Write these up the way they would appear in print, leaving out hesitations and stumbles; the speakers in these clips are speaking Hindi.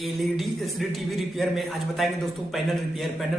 एलईडी एलसीडी टीवी रिपेयर में आज बताएंगे दोस्तों पैनल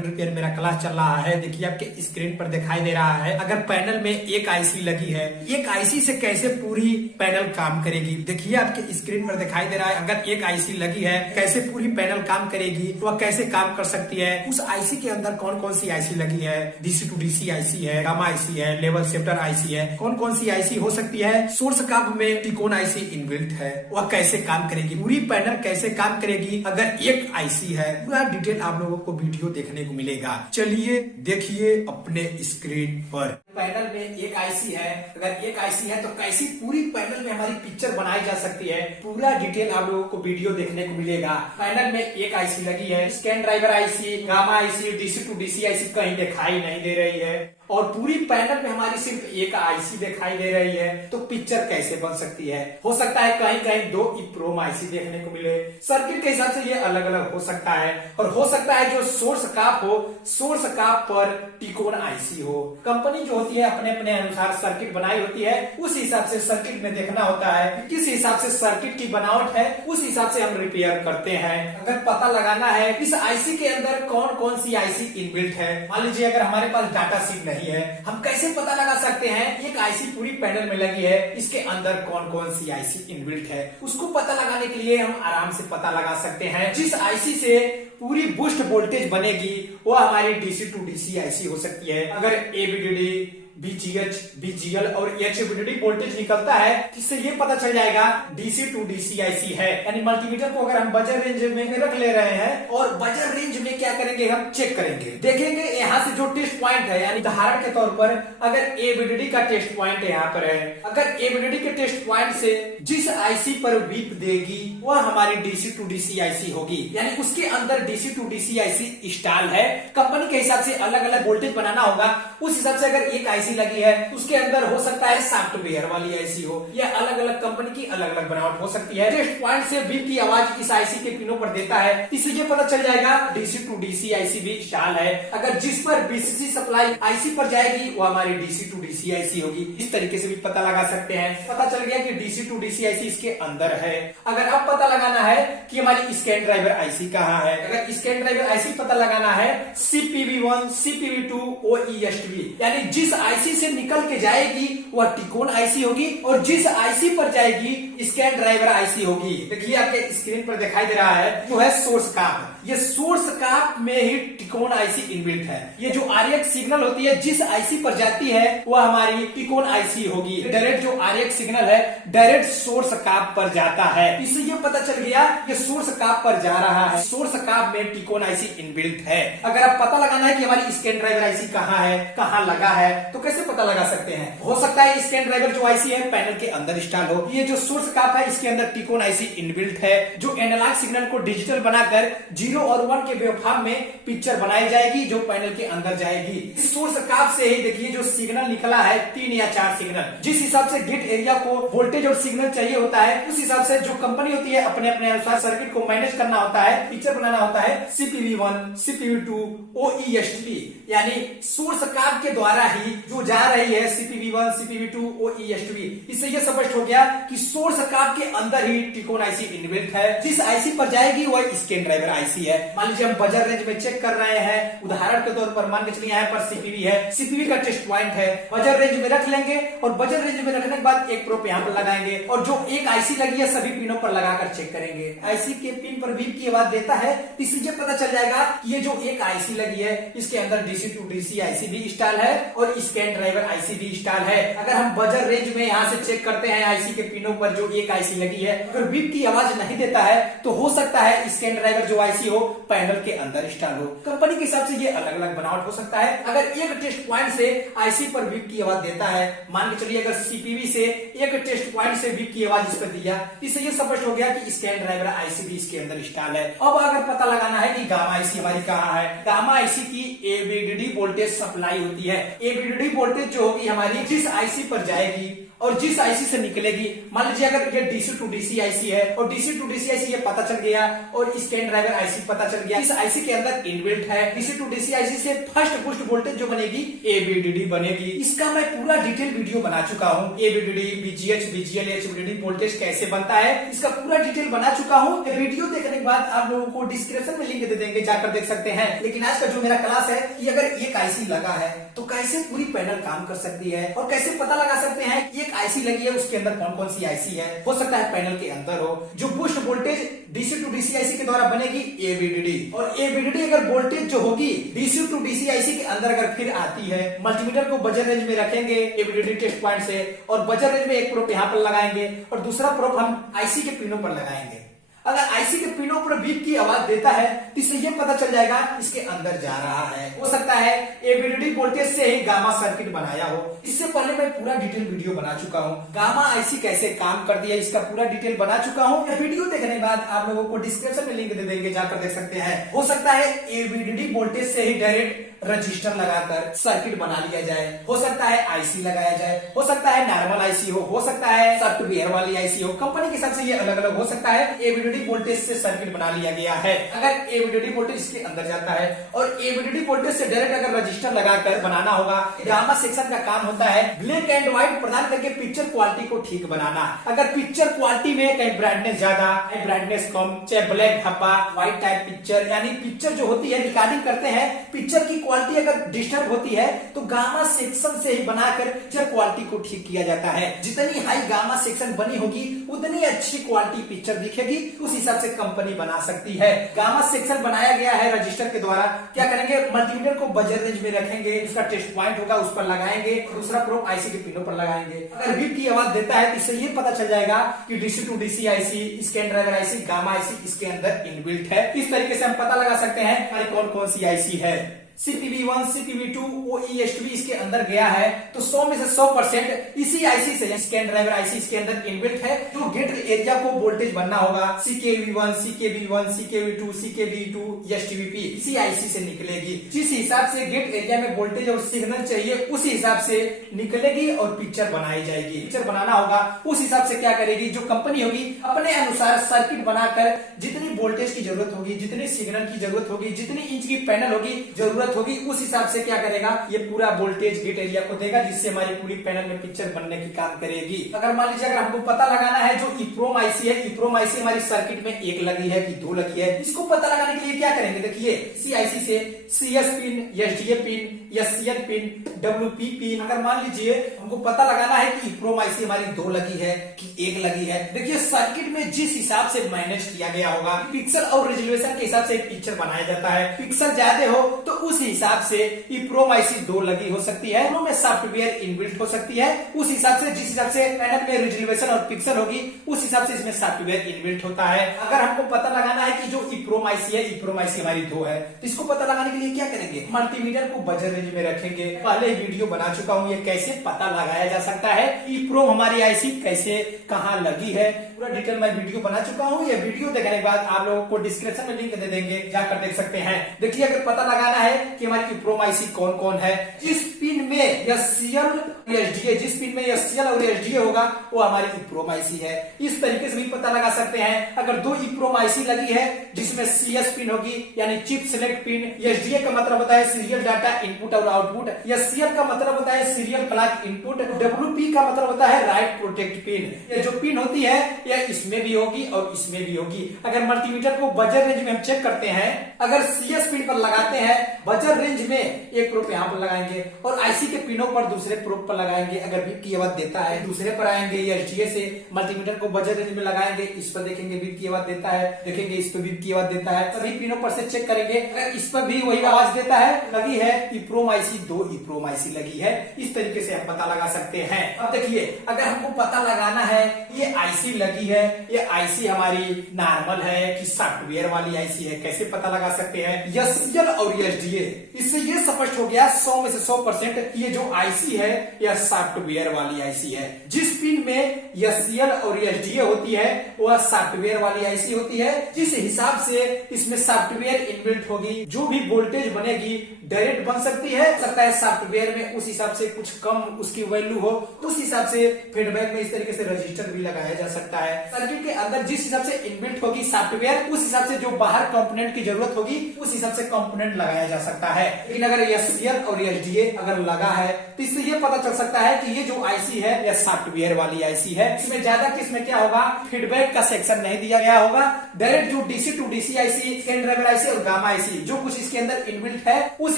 रिपेयर मेरा क्लास चल रहा है। देखिए आपके स्क्रीन पर दिखाई दे रहा है। अगर पैनल में एक आईसी लगी है, एक आईसी से कैसे पूरी पैनल काम करेगी। देखिए आपके स्क्रीन पर दिखाई दे रहा है। अगर एक आईसी लगी है कैसे पूरी पैनल काम करेगी, वह कैसे काम कर सकती है। उस आईसी के अंदर कौन कौन सी आईसी लगी है, डीसी टू डीसी आईसी है, गामा आईसी है, लेवल शिफ्टर आईसी है, कौन कौन सी आईसी हो सकती है। सोर्स काप में टिकोन आईसी इनबिल्ट है, वह कैसे काम करेगी, पूरी पैनल कैसे काम करेगी। अगर एक आईसी है, पूरा डिटेल आप लोगों को वीडियो देखने को मिलेगा। चलिए देखिए अपने स्क्रीन पर। पैनल में एक आईसी है, अगर एक आईसी है तो कैसी पूरी पैनल में हमारी पिक्चर बनाई जा सकती है, पूरा डिटेल आप लोगों को वीडियो देखने को मिलेगा। पैनल में एक आईसी लगी है, scan driver IC, gamma IC, DC to DC IC कहीं दिखाई नहीं दे रही है और पूरी पैनल में हमारी सिर्फ एक आईसी दिखाई दे रही है, तो पिक्चर कैसे बन सकती है। हो सकता है कहीं कहीं दो इप्रोम आईसी देखने को मिले। सर्किट के हिसाब से ये अलग अलग हो सकता है और हो सकता है जो सोर्स काप हो, सोर्स काप पर टिकोन आईसी हो। कंपनी जो होती है अपने अपने अनुसार सर्किट बनाई होती है, उस हिसाब से सर्किट में देखना होता है किस हिसाब से सर्किट की बनावट है, उस हिसाब से हम रिपेयर करते हैं। अगर पता लगाना है इस आईसी के अंदर कौन कौन सी आईसी इनबिल्ट है, मान लीजिए अगर हमारे पास डाटा शीट नहीं है, हम कैसे पता लगा सकते हैं एक आईसी पूरी पैनल में लगी है, इसके अंदर कौन कौन सी आईसी इनबिल्ट है। उसको पता लगाने के लिए हम आराम से पता लगा सकते हैं। जिस आईसी से पूरी बूस्ट वोल्टेज बनेगी वो हमारी डीसी टू डीसी आईसी हो सकती है। अगर एबीडीडी, बीजीएच, बीजीएल और एचवीडीडी वोल्टेज निकलता है, इससे ये पता चल जाएगा डीसी टू डीसी आईसी है। यानी मल्टीमीटर को अगर हम बजर रेंज में रख ले रहे हैं और बजर रेंज में क्या करेंगे, हम चेक करेंगे, देखेंगे यहाँ से जो टेस्ट पॉइंट है, यानी उदाहरण के तौर पर अगर एबीडीडी का टेस्ट पॉइंट यहाँ पर है, अगर एबीडीडी के टेस्ट पॉइंट से जिस आईसी पर बीप देगी वह हमारी डीसी टू डीसी आईसी होगी, यानी उसके अंदर DC to DC IC install है। कंपनी के हिसाब से अलग अलग वोल्टेज बनाना होगा, उस हिसाब से अगर एक आईसी लगी है उसके अंदर हो सकता है सॉफ्टवेयर वाली आईसी हो, या अलग अलग कंपनी की अलग अलग बनावट हो सकती है। टेस्ट पॉइंट से बीप की आवाज इस आईसी के पिनों पर देता है, इससे ये पता चल जाएगा डीसी टू डीसी आईसी भी इंस्टॉल है। अगर जिस पर बीसीसी सप्लाई आईसी पर जाएगी वो हमारी डीसी टू डीसी आईसी होगी। इस तरीके से भी पता लगा सकते हैं। पता चल गया कि डीसी टू डीसी आईसी इसके अंदर है। अगर अब पता लगाना है कि हमारी स्कैन ड्राइवर आईसी कहाँ है, अगर स्कैन ड्राइवर आईसी पता लगाना है CPV1, CPV2, OESTV, यानी जिस आईसी से निकल के जाएगी वह टिकोन आईसी होगी और जिस आईसी पर जाएगी स्कैन ड्राइवर आईसी होगी। देखिए आपके स्क्रीन पर दिखाई दे रहा है वो है सोर्स काप। ये सोर्स काप में ही टिकोन आईसी इनबिल्ट है। ये जो आरएक्स सिग्नल होती है जिस आईसी पर जाती है वह हमारी टिकोन आईसी होगी। डायरेक्ट जो आरएक्स सिग्नल है डायरेक्ट सोर्स काप पर जाता है। इससे ये पता चल गया कि सोर्स काप पर जा रहा है, सोर्स काप में टिकोन आईसी इनबिल्ट है। अगर आप पता लगाना है कि हमारी स्कैन ड्राइवर आईसी कहाँ है, कहाँ लगा है, तो कैसे पता लगा सकते हैं। हो सकता है स्कैन ड्राइवर जो आईसी है पैनल के अंदर इंस्टॉल हो। ये जो सोर्स काप है इसके अंदर टिकोन आईसी इनबिल्ट है, जो एनालॉग सिग्नल को डिजिटल बनाकर 0 और 1 के वेवफॉर्म में पिक्चर बनाई जाएगी जो पैनल के अंदर जाएगी। इस सोर्स काप से ही देखिए जो सिग्नल निकला है 3 या 4 सिग्नल, जिस हिसाब से गेट एरिया को वोल्टेज और सिग्नल चाहिए होता है उस हिसाब से जो कंपनी होती है अपने अपने अनुसार सर्किट को मैनेज करना होता है, पिक्चर बनाना होता है। CPV1, CPV2, OESTV, यानी सोर्स काप के द्वारा ही जो जा रही है CPV1, CPV2, OESTV। इससे यह स्पष्ट हो गया कि सोर्स काप के अंदर ही टिकोन आईसी इनबिल्ट है। जिस आईसी पर जाएगी वह स्कैन ड्राइवर आईसी है। मान लीजिए हम बजर रेंज में चेक कर रहे हैं, उदाहरण के तौर पर मान के चलिए यहाँ पर CPV है, CPV का टेस्ट पॉइंट है, बजर रेंज में रख लेंगे और बजर रेंज में रखने के बाद एक प्रोब यहाँ पर लगाएंगे और जो एक आईसी लगी है सभी पिनों पर लगाकर चेक करेंगे। आईसी के पिन पर बीप की आवाज देता है, इससे पता चल जाएगा कि ये जो एक आईसी लगी है इसके अंदर डीसी टू डीसी आईसी भी इंस्टॉल है और स्कैन ड्राइवर आईसी भी इंस्टॉल है। अगर हम बजर रेंज में यहाँ से चेक करते हैं आईसी के पिनों पर जो एक आईसी लगी है, अगर बीप की आवाज नहीं देता है तो हो सकता है स्कैन ड्राइवर जो आईसी हो पैनल के अंदर इंस्टॉल हो। कंपनी के हिसाब से ये अलग अलग बनावट हो सकता है। अगर एक टेस्ट पॉइंट से आईसी पर बीप की आवाज देता है, मान के चलिए अगर CPV से एक टेस्ट पॉइंट से बीप की आवाज इस पर दिया, इससे ये स्पष्ट हो गया कि स्कैन ड्राइवर आईसी भी इसके अंदर इंस्टॉल है। अब अगर पता लगाना है कि गामा आईसी हमारी कहाँ है, गामा आईसी की एबीडीडी वोल्टेज सप्लाई होती है। एबीडीडी वोल्टेज जो होगी हमारी जिस आईसी पर जाएगी और जिस आईसी से निकलेगी, मान लीजिए अगर ये डीसी टू डीसी आईसी है और डीसी टू डीसी आईसी ये पता चल गया और स्कैन ड्राइवर आईसी पता चल गया, इस आईसी के अंदर इनबिल्ट है। डीसी टू डीसी आईसी से फर्स्ट बूस्ट वोल्टेज जो बनेगी एबीडीडी बनेगी। इसका मैं पूरा डिटेल वीडियो बना चुका हूँ। एबीडीडी, बीजीएच, बीजीएल, एचवीडीडी वोल्टेज कैसे बनता है, इसका पूरा डिटेल बना चुका हूँ। वीडियो देखने के बाद आप लोगों को डिस्क्रिप्शन में लिंक दे देंगे, जाकर देख सकते हैं। लेकिन आज का जो मेरा क्लास है कि अगर एक आईसी लगा है तो कैसे पूरी पैनल काम कर सकती है और कैसे पता लगा सकते हैं एक आईसी लगी है उसके अंदर कौन कौन सी आईसी है। हो सकता है पैनल के अंदर हो। जो boost voltage DC to DC IC के द्वारा बनेगी एबीडीडी, और एबीडीडी अगर वोल्टेज जो होगी डीसी टू डीसी आईसी के अंदर अगर फिर आती है, मल्टीमीटर को बजर रेंज में रखेंगे एबीडीडी टेस्ट पॉइंट से, और बजर रेंज में एक प्रोब यहाँ पर लगाएंगे और दूसरा प्रोब हम आईसी के पिनों पर लगाएंगे। अगर आईसी के पिनों पर बीप की आवाज देता है तो इससे ये पता चल जाएगा इसके अंदर जा रहा है। हो सकता है एबीडीडी वोल्टेज से ही गामा सर्किट बनाया हो। इससे पहले मैं पूरा डिटेल वीडियो बना चुका हूँ। गामा आईसी कैसे काम कर दिया इसका पूरा डिटेल बना चुका हूँ। वीडियो देखने के बाद आप लोगों को डिस्क्रिप्शन में लिंक दे देंगे, जाकर देख सकते हैं। हो सकता है एबीडीडी वोल्टेज से ही डायरेक्ट रजिस्टर लगाकर सर्किट बना लिया जाए, हो सकता है आईसी लगाया जाए, हो सकता है नॉर्मल आईसी हो सकता है सॉफ्टवेयर वाली आईसी हो। कंपनी के हिसाब से ये अलग अलग हो सकता है। एबीडीडी वोल्टेज से सर्किट बना लिया गया है। अगर एबीडीडी वोल्टेज इसके अंदर जाता है और एबीडीडी वोल्टेज से डायरेक्ट अगर रजिस्टर लगाकर बनाना होगा, गामा सेक्शन का काम होता है ब्लैक एंड व्हाइट प्रदान करके पिक्चर क्वालिटी को ठीक बनाना। अगर पिक्चर क्वालिटी में कहीं ब्राइटनेस ज्यादा, कहीं ब्राइटनेस कम, चाहे ब्लैक धब्बा, व्हाइट टाइप पिक्चर, यानी पिक्चर जो होती है रिकॉर्डिंग करते हैं, पिक्चर की क्वालिटी अगर डिस्टर्ब होती है तो गामा सेक्शन से ही बनाकर पिक्चर क्वालिटी को ठीक किया जाता है। जितनी हाई गामा सेक्शन बनी होगी उतनी अच्छी क्वालिटी पिक्चर दिखेगी, उस हिसाब से कंपनी बना सकती है। गामा सेक्शन बनाया गया है रजिस्टर के द्वारा। क्या करेंगे, मल्टीमीटर को बजर रेंज में रखेंगे, उसका टेस्ट पॉइंट होगा उस पर लगाएंगे, दूसरा प्रोब आईसी के पिनों पर लगाएंगे। अगर बीप की आवाज देता है तो इससे ये पता चल जाएगा कि DC to DC IC, scan driver IC, gamma IC इसके अंदर इनबिल्ट है। इस तरीके से हम पता लगा सकते हैं हमारी कौन कौन सी आईसी है। CPV1, CPV2, OESTV इसके अंदर गया है तो 100 में से 100% इसी आईसी से, स्कैन ड्राइवर आईसी इसके अंदर इनबिल्ट है। जो गेट एरिया को वोल्टेज बनना होगा CKV1, CKV1, CKV2, CKV2, STVP इसी आईसी से निकलेगी। जिस हिसाब से गेट एरिया में वोल्टेज और सिग्नल चाहिए उस हिसाब से निकलेगी और पिक्चर बनाई जाएगी। पिक्चर बनाना होगा उस हिसाब से क्या करेगी, जो कंपनी होगी अपने अनुसार सर्किट बनाकर जितनी वोल्टेज की जरूरत होगी, जितनी सिग्नल की जरूरत होगी, जितनी इंच की पैनल होगी जरूरत होगी, उस हिसाब से क्या करेगा, ये पूरा वोल्टेज गेट एरिया को देगा, जिससे हमारी पूरी पैनल में पिक्चर बनने की काम करेगी। अगर मान लीजिए अगर हमको पता लगाना है जो इप्रोम आईसी है, इप्रोम आईसी हमारी सर्किट में एक लगी है कि दो लगी है, इसको पता लगाने के लिए क्या करेंगे, देखिए सी आईसी से CS pin, SDA pin, SCL pin, WP pin, अगर मान लीजिए हमको पता लगाना है कि इप्रोम आईसी हमारी दो लगी है कि एक लगी है, देखिए सर्किट में जिस हिसाब से मैनेज किया गया होगा पिक्सल और रेजोल्यूशन के हिसाब से पिक्चर बनाया जाता है। पिक्सल ज्यादा हो तो उस हिसाब से इप्रोम आईसी दो लगी हो सकती है, दोनों में सॉफ्टवेयर इनबिल्ट हो सकती है। उस हिसाब से जिस हिसाब से पैनल में रेजोल्यूशन और पिक्सल होगी उस हिसाब से इसमें सॉफ्टवेयर इनबिल्ट होता है। अगर हमको पता लगाना है कि जो इप्रोम आईसी है, इप्रोम आईसी हमारी दो है, तो इसको पता लगाने के लिए क्या करेंगे, मल्टीमीटर को बजर रेंज में रखेंगे। पहले वीडियो बना चुका हूँ ये कैसे पता लगाया जा सकता है, इप्रोम हमारी आईसी कैसे कहाँ लगी है, पूरा डिटेल मैं वीडियो बना चुका हूँ। ये वीडियो देखने के बाद आप लोगों को डिस्क्रिप्शन में लिंक दे देंगे, जाकर देख सकते हैं। देखिए अगर पता लगाना है कि हमारी इप्रोम आईसी कौन कौन है, जिस पिन में SCL SDA, जिस पिन में SCL और SDA होगा वो हमारी इप्रोम आईसी है। इस तरीके से भी पता लगा सकते हैं। अगर दो इप्रोम आईसी लगी है जिसमें CS पिन होगी यानी चिप सिलेक्ट पिन, SDA का मतलब होता है सीरियल डाटा इनपुट और आउटपुट, SCL का मतलब होता है सीरियल क्लॉक इनपुट, WP का मतलब होता है राइट प्रोटेक्ट पिन। ये जो पिन होती है ये इसमें भी होगी और इसमें भी होगी। अगर मल्टीमीटर को बजर रेंज में हम चेक करते हैं, अगर CS पिन पर लगाते हैं बजर रेंज में एक प्रोब यहाँ पर लगाएंगे और आईसी के पिनों पर दूसरे प्रोब पर लगाएंगे। अगर बीप की आवाज देता है दूसरे पर आएंगे, SDA से मल्टीमीटर को बजर रेंज में लगाएंगे, इस पर देखेंगे बीप की आवाज देता है, देखेंगे इस पर बीप की आवाज देता है, सभी पिनों पर से चेक करेंगे। अगर इस पर भी वही आवाज देता है, लगी है इप्रोम आईसी, दो इप्रोम आईसी लगी है। इस तरीके से हम पता लगा सकते हैं। अब देखिए अगर हमको पता लगाना है ये आईसी लगी है, ये आईसी हमारी नॉर्मल है कि सॉफ्टवेयर वाली आईसी है, कैसे पता लगा सकते हैं, SCL और SDA। इससे ये स्पष्ट हो गया 100 में से 100% ये जो आईसी है यह सॉफ्टवेयर वाली आईसी है। जिस पिन में SCL और SDA होती है वह सॉफ्टवेयर वाली आईसी होती है। जिस हिसाब से इसमें सॉफ्टवेयर इनबिल्ट होगी, जो भी वोल्टेज बनेगी डायरेक्ट बन सकती है, हो सकता है सॉफ्टवेयर में उस हिसाब से कुछ कम उसकी वैल्यू हो तो उस हिसाब से फीडबैक में इस तरीके से रजिस्टर भी लगाया जा सकता है। सर्किट के अंदर जिस हिसाब से इनबिल्ट होगी सॉफ्टवेयर, उस हिसाब से जो बाहर कंपोनेंट की जरूरत होगी उस हिसाब से कंपोनेंट लगाया जा सकता है। लेकिन अगर एससीएल और एसडीए अगर लगा है तो इससे ये पता चल सकता है कि ये जो आईसी है यह सॉफ्टवेयर वाली आईसी है। इसमें ज्यादा किसमें क्या होगा, फीडबैक का सेक्शन नहीं दिया गया होगा। डायरेक्ट जो DC to DC IC, scan driver IC और गामा आईसी जो कुछ इसके अंदर इनबिल्ट है उस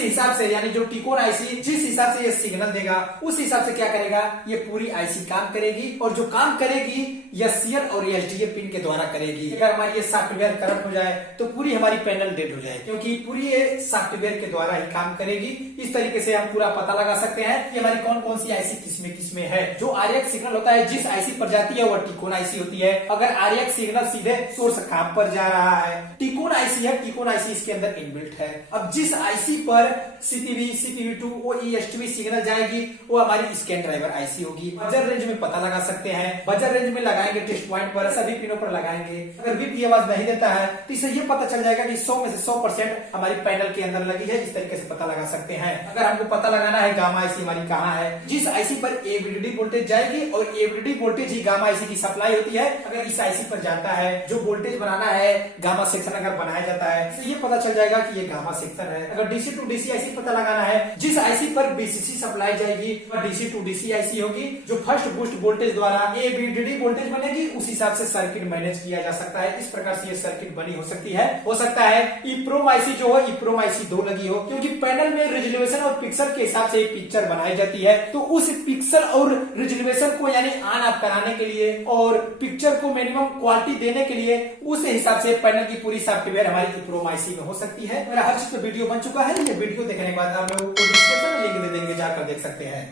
हिसाब से, यानी जो टिकोन आईसी जिस हिसाब से ये सिग्नल देगा उस हिसाब से क्या करेगा, ये पूरी आईसी काम करेगी। और जो काम करेगी एससीएल और एसडीए पिन के द्वारा करेगी। अगर हमारी ये सॉफ्टवेयर करप्ट हो जाए तो पूरी हमारी पैनल डेड हो जाएगी, क्योंकि पूरी ये सॉफ्टवेयर के द्वारा ही काम करेगी। इस तरीके से हम पूरा पता लगा सकते हैं कि हमारी कौन कौन सी आईसी किसमें है। जो आरएक्स सिग्नल होता है जिस आईसी पर जाती है वह टिकोन आईसी होती है। अगर आरएक्स सिग्नल सीधे सोर्स काम पर जा रहा है, टिकोन आईसी है, टिकोन आईसी इसके अंदर इनबिल्ट है। अब जिस आईसी पर सीपीवी, सीपीवी2, ओईएसटीवी सिग्नल जाएगी वो हमारी स्कैन ड्राइवर आईसी होगी। बजर रेंज में पता लगा सकते हैं, बजर रेंज में लगाएंगे, टेस्ट पॉइंट पर सभी पिनों पर लगाएंगे। अगर बीप की आवाज नहीं देता है तो इससे ये पता चल जाएगा कि 100 में से 100% हमारी पैनल के अंदर लगी है। इस तरीके से पता लगा सकते हैं। अगर हमको पता लगाना है गामा आईसी हमारी कहाँ है, जिस आईसी पर एवीडीडी वोल्टेज जाएगी और एवीडीडी वोल्टेज ही गामा आईसी की सप्लाई होती है, अगर इस आईसी पर जाता है जो वोल्टेज बनाना है गामा सेक्शन अगर बनाया जाता है तो ये पता चल जाएगा कि ये गामा सेक्शन है। अगर डीसी टू डीसी आईसी पता लगाना है, जिस आईसी पर बीसीसी सप्लाई जाएगी वह डीसी टू डीसी आईसी होगी। जो फर्स्ट बूस्ट वोल्टेज द्वारा एवीडीडी वोल्टेज बनेगी उस हिसाब से सर्किट मैनेज किया जा सकता है। इस प्रकार से ये सर्किट बनी हो सकती है। हो सकता है ईप्रोम आईसी जो है ईप्रोम आईसी 2 लगी हो, क्योंकि पैनल में रेजोल्यूशन और पिक्सल के हिसाब से पिक्चर बनाई जाती है। तो उस पिक्सल और रेजोल्यूशन को यानी ऑन ऑफ कराने के लिए और पिक्चर को मिनिमम क्वालिटी देने के लिए उस हिसाब से पैनल की पूरी सॉफ्टवेयर हमारी ईप्रोम आईसी में हो सकती है। मेरा हर चीज का वीडियो बन चुका है। ये वीडियो देखने के बाद आप लोगों को डिस्क्रिप्शन में लिंक दे देंगे, जाकर देख सकते हैं।